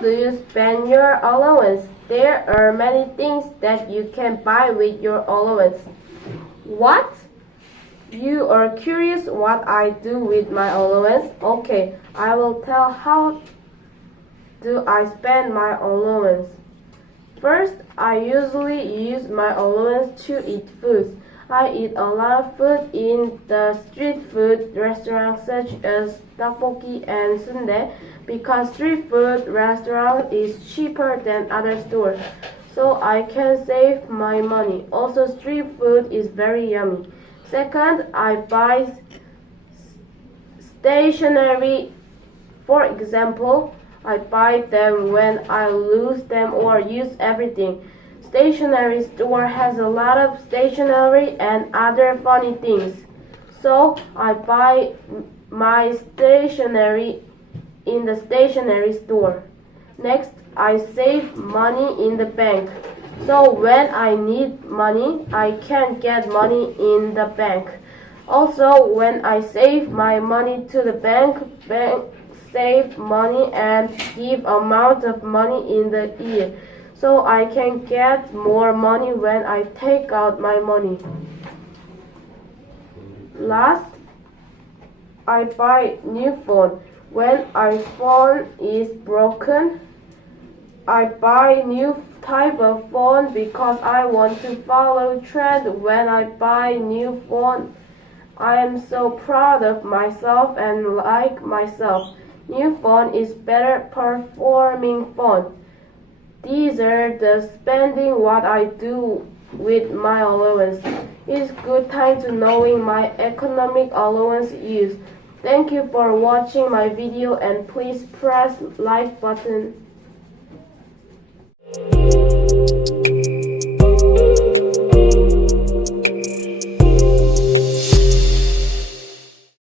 How do you spend your allowance? There are many things that you can buy with your allowance. What? You are curious what I do with my allowance? Okay, I will tell how do I spend my allowance. First, I usually use my allowance to eat food. I eat a lot of food in the street food restaurants such as tteokbokki and sundae because street food restaurant is cheaper than other stores, so I can save my money. Also, street food is very yummy. Second, I buy stationery. For example, I buy them when I lose them or use everything. Stationery store has a lot of stationery and other funny things. So I buy my stationery in the stationery store. Next, I save money in the bank. So when I need money, I can get money in the bank. Also, when I save my money to the bank save money and give amount of money in the year. So I can get more money when I take out my money. Last, I buy new phone. When our phone is broken, I buy new type of phone because I want to follow trend when I buy new phone. I am so proud of myself and like myself. New phone is better performing phone. These are the spending what I do with my allowance. It's good time to knowing my economic allowance use. Thank you for watching my video and please press like button.